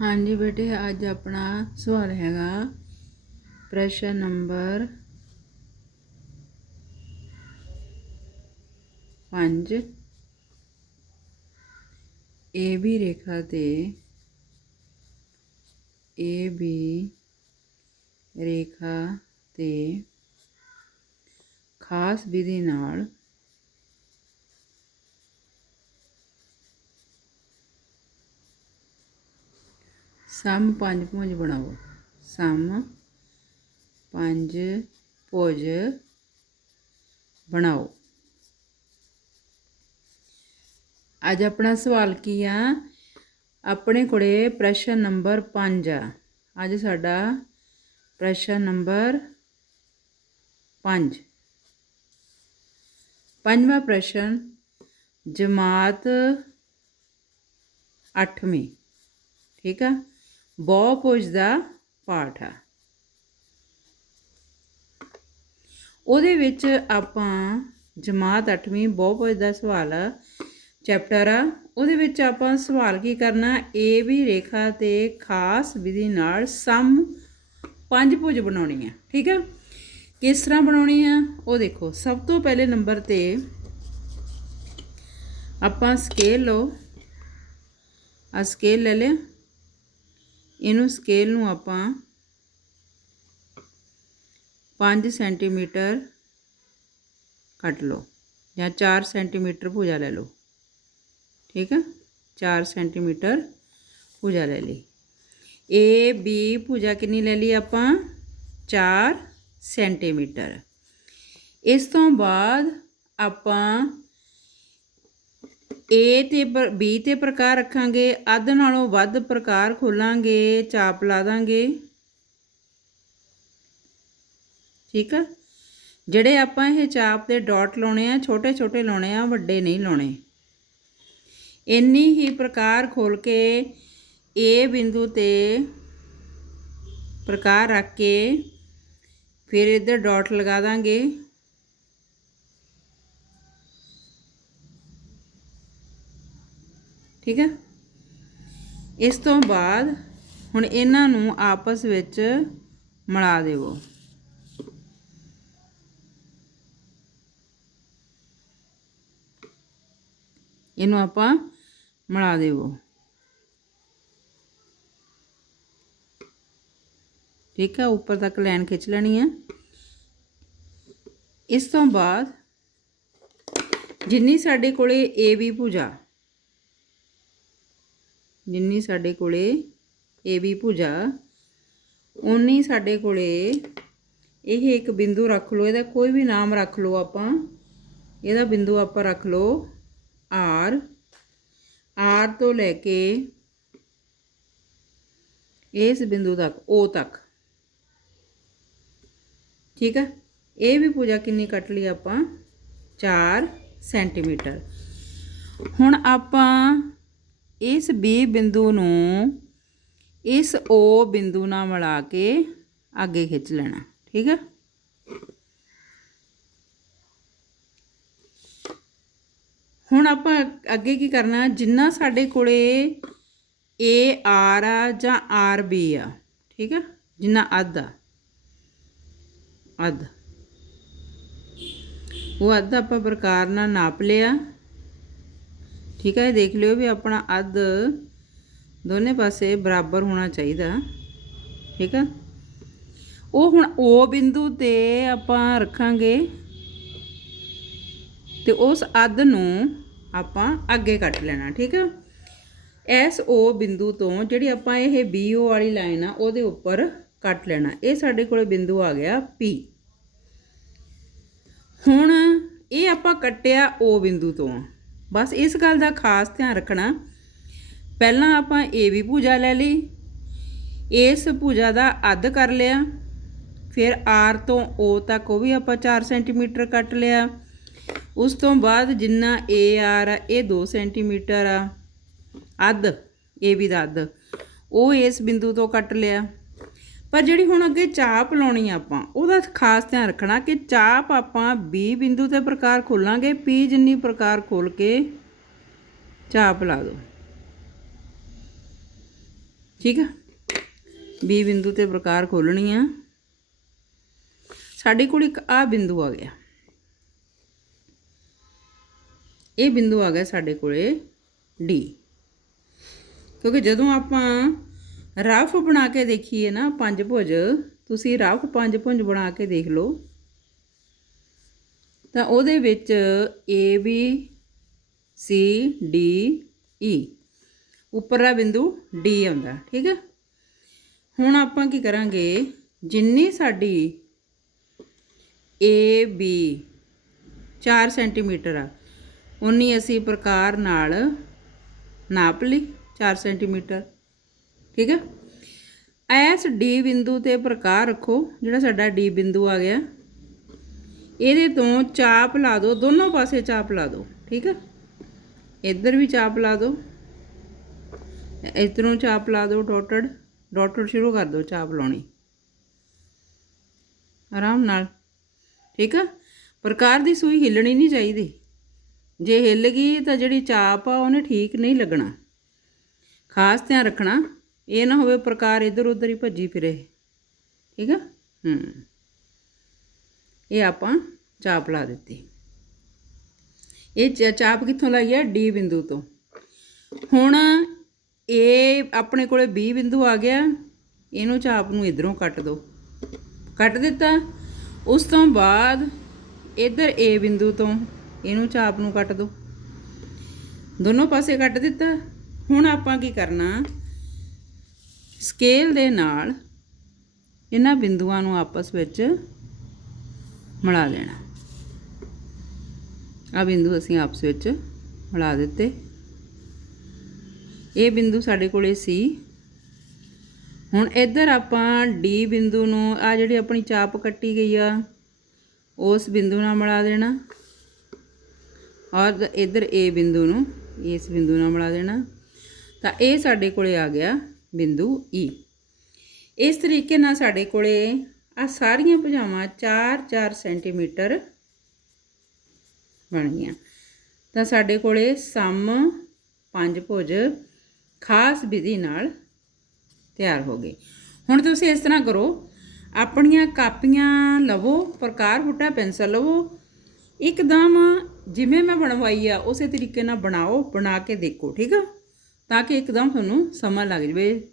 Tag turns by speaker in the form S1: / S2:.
S1: ਹਾਂਜੀ ਬੇਟੇ, ਅੱਜ ਆਪਣਾ ਸਵਾਲ ਹੈਗਾ। ਪ੍ਰਸ਼ਨ ਨੰਬਰ 5 ਏ ਬੀ ਰੇਖਾ ਤੇ ਏ ਬੀ ਰੇਖਾ ਤੇ ਖਾਸ ਵਿਧੀ ਨਾਲ ਸਮ ਪੰਜ ਭੁਜ ਬਣਾਓ। ਸਮ ਪੰਜ ਭੁਜ ਬਣਾਓ। ਅੱਜ ਆਪਣਾ ਸਵਾਲ ਕੀ ਆ? ਆਪਣੇ ਕੋਲੇ ਪ੍ਰਸ਼ਨ ਨੰਬਰ 5 ਆ। ਅੱਜ ਸਾਡਾ ਪ੍ਰਸ਼ਨ ਨੰਬਰ 5 ਪੰਜਵਾਂ ਪ੍ਰਸ਼ਨ, ਜਮਾਤ 8ਵੀਂ ਠੀਕ ਆ? ਬਹੁਭੁਜ ਦਾ ਪਾਠ ਆ। ਉਹਦੇ ਵਿੱਚ ਆਪਾਂ ਜਮਾਤ 8ਵੀਂ ਬਹੁਭੁਜ ਦਾ ਸਵਾਲ ਚੈਪਟਰ ਆ। ਉਹਦੇ ਵਿੱਚ ਆਪਾਂ ਸਵਾਲ ਕੀ ਕਰਨਾ? ਏ ਵੀ ਰੇਖਾ ਤੇ ਖਾਸ ਵਿਧੀ ਨਾਲ ਸਮ ਪੰਜ ਭੁਜ ਬਣਾਉਣੀ ਆ। ਠੀਕ ਆ? ਕਿਸ ਤਰ੍ਹਾਂ ਬਣਾਉਣੀ ਆ? ਉਹ ਦੇਖੋ, ਸਭ ਤੋਂ ਪਹਿਲੇ ਨੰਬਰ ਤੇ ਆਪਾਂ ਸਕੇਲ ਲਓ। ਆ ਸਕੇਲ ਲੈ ਲਿਆ। ਇਹਨੂੰ ਸਕੇਲ ਨੂੰ ਆਪਾਂ 5 ਸੈਂਟੀਮੀਟਰ ਕੱਟ ਲਓ ਜਾਂ 4 ਸੈਂਟੀਮੀਟਰ ਭੁਜਾ ਲੈ ਲਓ। ਠੀਕ ਹੈ 4 ਸੈਂਟੀਮੀਟਰ ਭੁਜਾ ਲੈ ਲਈ। ਏ ਬੀ ਭੁਜਾ ਕਿੰਨੀ ਲੈ ਲਈ ਆਪਾਂ? 4 ਸੈਂਟੀਮੀਟਰ ਇਸ ਤੋਂ ਬਾਅਦ ਆਪਾਂ ਏ ਤੇ ਬੀ ਤੇ ਪ੍ਰਕਾਰ ਰੱਖਾਂਗੇ। ਅੱਧ ਨਾਲੋਂ ਵੱਧ ਪ੍ਰਕਾਰ ਖੋਲਾਂਗੇ, ਚਾਪ ਲਾ ਦਾਂਗੇ। ਠੀਕ ਆ? ਜਿਹੜੇ ਆਪਾਂ ਇਹ ਚਾਪ ਦੇ ਡਾਟ ਲਾਉਣੇ ਆ ਛੋਟੇ ਛੋਟੇ ਲਾਉਣੇ ਆ, ਵੱਡੇ ਨਹੀਂ ਲਾਉਣੇ। ਇੰਨੀ ਹੀ ਪ੍ਰਕਾਰ ਖੋਲ ਕੇ ਏ ਬਿੰਦੂ ਤੇ ਪ੍ਰਕਾਰ ਰੱਖ ਕੇ ਫਿਰ ਇੱਧਰ ਡਾਟ ਲਗਾ ਦਾਂਗੇ। ਠੀਕ ਹੈ? ਇਸ ਤੋਂ ਬਾਅਦ ਹੁਣ ਇਹਨਾਂ ਨੂੰ ਆਪਸ ਵਿੱਚ ਮਿਲਾ ਦੇਵੋ। ਇਹਨੂੰ ਆਪਾਂ ਮਿਲਾ ਦੇਵੋ। ਠੀਕ ਹੈ? ਉੱਪਰ ਤੱਕ ਲਾਈਨ ਖਿੱਚ ਲੈਣੀ ਹੈ। ਇਸ ਤੋਂ ਬਾਅਦ ਜਿੰਨੀ ਸਾਡੇ ਕੋਲੇ ਏ ਵੀ ਭੁਜਾ ਜਿੰਨੀ ਸਾਡੇ ਕੋਲੇ ਏ ਵੀ ਭੁਜਾ ਉਨੀ ਸਾਡੇ ਕੋਲੇ ਇਹ ਇੱਕ ਬਿੰਦੂ ਰੱਖ ਲਓ, ਇਹਦਾ ਕੋਈ ਵੀ ਨਾਮ ਰੱਖ ਲਓ ਆਪਾਂ। ਇਹਦਾ ਬਿੰਦੂ ਆਪਾਂ ਰੱਖ ਲਓ ਆਰ। ਆਰ ਤੋਂ ਲੈ ਕੇ ਇਸ ਬਿੰਦੂ ਤੱਕ O ਤੱਕ। ਠੀਕ ਹੈ ਇਹ ਵੀ ਪੂਜਾ ਕਿੰਨੀ ਕੱਟ ਲਈ ਆਪਾਂ? 4 ਸੈਂਟੀਮੀਟਰ। ਹੁਣ ਆਪਾਂ ਇਸ B ਬਿੰਦੂ ਨੂੰ, ਇਸ O ਬਿੰਦੂ ਨਾਲ ਮਿਲਾ ਕੇ ਅੱਗੇ ਖਿੱਚ ਲੈਣਾ, ਠੀਕ ਹੈ ਹੁਣ ਆਪਾਂ ਅੱਗੇ ਕੀ ਕਰਨਾ, ਜਿੰਨਾ ਸਾਡੇ ਕੋਲੇ ਏ ਆਰ ਆ ਜਾਂ ਆਰ ਬੀ ਆ, ਠੀਕ ਹੈ ਜਿੰਨਾ ਅੱਧ ਆ, ਅੱਧ। ਉਹ ਅੱਧ ਆਪਾਂ ਪ੍ਰਕਾਰ ਨਾਲ ਨਾਪ ਲਿਆ। ਠੀਕ ਹੈ ਦੇਖ ਲਿਓ ਵੀ ਆਪਣਾ ਅੱਧ ਦੋਨੇ ਪਾਸੇ ਬਰਾਬਰ ਹੋਣਾ ਚਾਹੀਦਾ। ਠੀਕ ਹੈ ਉਹ ਹੁਣ O ਬਿੰਦੂ ਤੇ ਆਪਾਂ ਰੱਖਾਂਗੇ ਤੇ ਉਸ ਅੱਧ ਨੂੰ ਆਪਾਂ ਅੱਗੇ ਕੱਟ ਲੈਣਾ, ਠੀਕ ਹੈ ਐਸ ਓ ਬਿੰਦੂ ਤੋਂ ਜਿਹੜੀ ਆਪਾਂ ਇਹ BO ਵਾਲੀ ਲਾਈਨ ਆ, ਉਹਦੇ ਉੱਪਰ ਕੱਟ ਲੈਣਾ। ਇਹ ਸਾਡੇ ਕੋਲੇ ਬਿੰਦੂ ਆ ਗਿਆ P ਹੁਣ ਇਹ ਆਪਾਂ ਕੱਟਿਆ O ਬਿੰਦੂ ਤੋਂ। ਬਸ ਇਸ ਗੱਲ ਦਾ ਖਾਸ ਧਿਆਨ ਰੱਖਣਾ। ਪਹਿਲਾਂ ਆਪਾਂ A ਵੀ ਪੂਜਾ ਲੈ ਲਈ। ਇਸ ਪੂਜਾ ਦਾ ਅੱਧ ਕਰ ਲਿਆ। ਫਿਰ ਆਰ ਤੋਂ ਓ ਤੱਕ ਉਹ ਵੀ ਆਪਾਂ 4 ਸੈਂਟੀਮੀਟਰ ਕੱਟ ਲਿਆ। ਉਸ ਤੋਂ ਬਾਅਦ ਜਿੰਨਾ ਏ ਆਰ ਆ, ਇਹ 2 ਸੈਂਟੀਮੀਟਰ ਆ। ਅੱਧ ਏ ਵੀ ਦਾ ਅੱਧ। ਉਹ ਇਸ ਬਿੰਦੂ ਤੋਂ ਕੱਟ ਲਿਆ। ਪਰ ਜਿਹੜੀ ਹੁਣ ਅੱਗੇ ਚਾਪ ਲਾਉਣੀ ਆ ਆਪਾਂ, ਉਹਦਾ ਖਾਸ ਧਿਆਨ ਰੱਖਣਾ ਕਿ ਚਾਪ ਆਪਾਂ B ਬਿੰਦੂ ਤੇ ਪ੍ਰਕਾਰ ਖੋਲਾਂਗੇ P ਜਿੰਨੀ ਪ੍ਰਕਾਰ ਖੋਲ ਕੇ ਚਾਪ ਲਾ ਦਿਓ। ਠੀਕ ਆ? ਬੀ ਬਿੰਦੂ ਤੇ ਪ੍ਰਕਾਰ ਖੋਲਣੀ ਆ। ਸਾਡੇ ਕੋਲ ਇੱਕ ਆ ਬਿੰਦੂ ਆ ਗਿਆ। ਇਹ ਬਿੰਦੂ ਆ ਗਿਆ ਸਾਡੇ ਕੋਲੇ ਡੀ। ਕਿਉਂਕਿ ਜਦੋਂ ਆਪਾਂ ਰਫ ਬਣਾ ਕੇ ਦੇਖੀਏ ਨਾ ਪੰਜ ਭੁਜ, ਤੁਸੀਂ ਰਫ ਪੰਜ ਭੁਜ ਬਣਾ ਕੇ ਦੇਖ ਲਓ। ਤਾਂ ਉਹਦੇ ਵਿੱਚ A B C D E ਉੱਪਰਲਾ ਬਿੰਦੂ ਡੀ ਆਉਂਦਾ, ਠੀਕ ਹੈ ਹੁਣ ਆਪਾਂ ਕੀ ਕਰਾਂਗੇ? ਜਿੰਨੀ ਸਾਡੀ ਏ ਬੀ 4 ਸੈਂਟੀਮੀਟਰ ਆ, ਉਨੀ ਅਸੀਂ ਪ੍ਰਕਾਰ ਨਾਲ ਨਾਪ ਲਈ 4 ਸੈਂਟੀਮੀਟਰ। ਠੀਕ ਹੈ? ਐਸ ਡੀ ਬਿੰਦੂ ਤੇ ਪ੍ਰਕਾਰ ਰੱਖੋ, ਜਿਹੜਾ ਸਾਡਾ ਡੀ ਬਿੰਦੂ ਆ ਗਿਆ। ਇਹਦੇ ਤੋਂ ਚਾਪ ਲਾ ਦਿਓ ਦੋਨੋਂ ਪਾਸੇ ਚਾਪ ਲਾ ਦਿਓ ਠੀਕ ਹੈ? ਇੱਧਰ ਵੀ ਚਾਪ ਲਾ ਦਿਓ ਇਧਰੋਂ ਚਾਪ ਲਾ ਦਿਓ ਡਾਟਡ ਡਾਟਡ ਸ਼ੁਰੂ ਕਰ ਦਿਓ ਚਾਪ ਲਾਉਣੀ। ਆਰਾਮ ਨਾਲ, ਠੀਕ ਆ ਪ੍ਰਕਾਰ ਦੀ ਸੂਈ ਹਿੱਲਣੀ ਨਹੀਂ ਚਾਹੀਦੀ। ਜੇ ਹਿੱਲ ਗਈ ਤਾਂ ਜਿਹੜੀ ਚਾਪ ਆ, ਉਹਨੇ ਠੀਕ ਨਹੀਂ ਲੱਗਣਾ। ਖਾਸ ਧਿਆਨ ਰੱਖਣਾ। ਇਹ ਨਾ ਹੋਵੇ ਪ੍ਰਕਾਰ ਇੱਧਰ ਉੱਧਰ ਹੀ ਭੱਜੀ ਫਿਰੇ। ਠੀਕ ਆ? ਹੂੰ। ਇਹ ਆਪਾਂ ਚਾਪ ਲਾ ਦਿੱਤੀ। ਇਹ ਚਾਪ ਕਿੱਥੋਂ ਲਾਈ ਹੈ ਡੀ ਬਿੰਦੂ ਤੋਂ। ਹੁਣ ਇਹ ਆਪਣੇ ਕੋਲੇ B ਬਿੰਦੂ ਆ ਗਿਆ। ਇਹਨੂੰ ਚਾਪ ਨੂੰ ਇਧਰੋਂ ਕੱਟ ਦਿਓ ਕੱਟ ਦਿੱਤਾ। ਉਸ ਤੋਂ ਬਾਅਦ ਇਧਰ A ਬਿੰਦੂ ਤੋਂ ਇਹਨੂੰ ਚਾਪ ਨੂੰ ਕੱਟ ਦਿਓ ਦੋਨੋਂ ਪਾਸੇ ਕੱਟ ਦਿੱਤਾ। ਹੁਣ ਆਪਾਂ ਕੀ ਕਰਨਾ? ਸਕੇਲ ਦੇ ਨਾਲ ਇਹਨਾਂ ਬਿੰਦੂਆਂ ਨੂੰ ਆਪਸ ਵਿੱਚ ਮਿਲਾ ਦੇਣਾ ਆ ਬਿੰਦੂ ਅਸੀਂ ਆਪਸ ਵਿੱਚ ਮਿਲਾ ਦਿੱਤੇ। ਇਹ ਬਿੰਦੂ ਸਾਡੇ ਕੋਲੇ ਸੀ। ਹੁਣ ਇੱਧਰ ਆਪਾਂ ਡੀ ਬਿੰਦੂ ਨੂੰ ਆ ਜਿਹੜੀ ਆਪਣੀ ਚਾਪ ਕੱਟੀ ਗਈ ਆ, ਉਸ ਬਿੰਦੂ ਨਾਲ ਮਿਲਾ ਦੇਣਾ। ਔਰ ਇੱਧਰ ਏ ਬਿੰਦੂ ਨੂੰ, ਇਸ ਬਿੰਦੂ ਨਾਲ ਮਿਲਾ ਦੇਣਾ। ਤਾਂ ਇਹ ਸਾਡੇ ਕੋਲੇ ਆ ਗਿਆ। ਬਿੰਦੂ ਈ ਇਸ ਤਰੀਕੇ ਨਾਲ ਸਾਡੇ ਕੋਲੇ ਆ ਸਾਰੀਆਂ ਭੁਜਾਵਾਂ 4-4 ਸੈਂਟੀਮੀਟਰ ਬਣ ਗਈਆਂ ਤਾਂ ਸਾਡੇ ਕੋਲੇ ਸਮ, ਪੰਜ ਭੁਜ ਖਾਸ ਵਿਧੀ ਨਾਲ ਤਿਆਰ ਹੋ ਗਏ। ਹੁਣ ਤੁਸੀਂ ਇਸ ਤਰ੍ਹਾਂ ਕਰੋ, ਆਪਣੀਆਂ ਕਾਪੀਆਂ ਲਵੋ, ਪ੍ਰਕਾਰ ਹੁੱਟਾ ਪੈਨਸਲ ਲਵੋ, ਇੱਕਦਮ ਜਿਵੇਂ ਮੈਂ ਬਣਵਾਈ ਆ, ਉਸੇ ਤਰੀਕੇ ਨਾਲ ਬਣਾਓ, ਬਣਾ ਕੇ ਦੇਖੋ, ਠੀਕ ਆ? ਤਾਂ ਕਿ ਇੱਕਦਮ ਤੁਹਾਨੂੰ ਸਮਾਂ ਲੱਗ ਜਵੇ।